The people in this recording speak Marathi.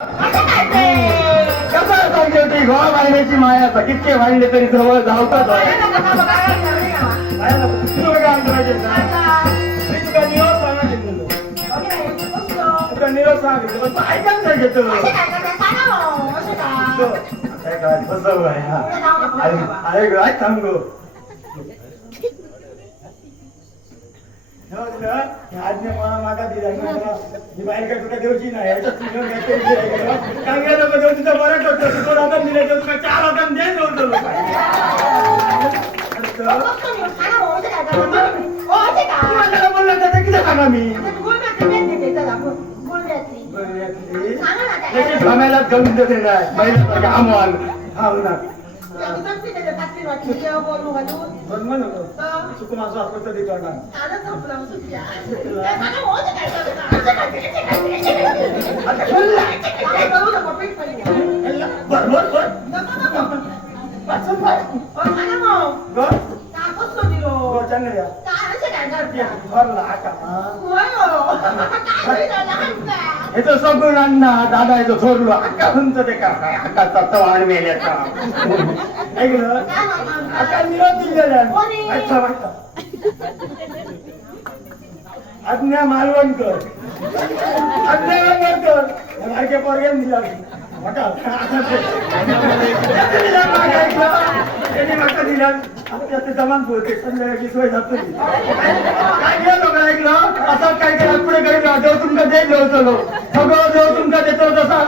कसं सांगते होती गोळा वाहिल्याची माया कितके वाढले तरी जवळ जावतात तुला काय करायचे मी तुला निरोप सांगितलं तुला निरोप सांगितलं पण तू ऐकायला नाही घेतो काय फसव आहे काय सांगू आज्ञा मला मागा दिला मी बाहेर काय तुला देऊची नाही काय गेलं देऊ तुझा बरं करतो तू थोडा आता दिले तुला 4 हजार दे नव्हतं बोललं त्याचं किती सांगा मी स्वाम्याला जमीन देते नाही महिला आम्हाला हा ना चुकून असं असलं तरी करणार हे तर सगळं अण्णा दादा येतो थोरलो अक्का म्हणतो ते का अक्काचा तवाण मेल्याचा ऐकलं अक्का निरोप दिलेला अच्छा वाटतं आज्ञा मालवणकर आज्ञा मालवणकर सारख्या पोरग्याने दिला त्यांनी माका दिला त्याचे जमान बोलते संध्याकाळची सोय जातो काय केलं ऐकलं असं काय केलं पुढे काही देव तुमका देत नव्हतं सगळं देव तुमका देतो तसा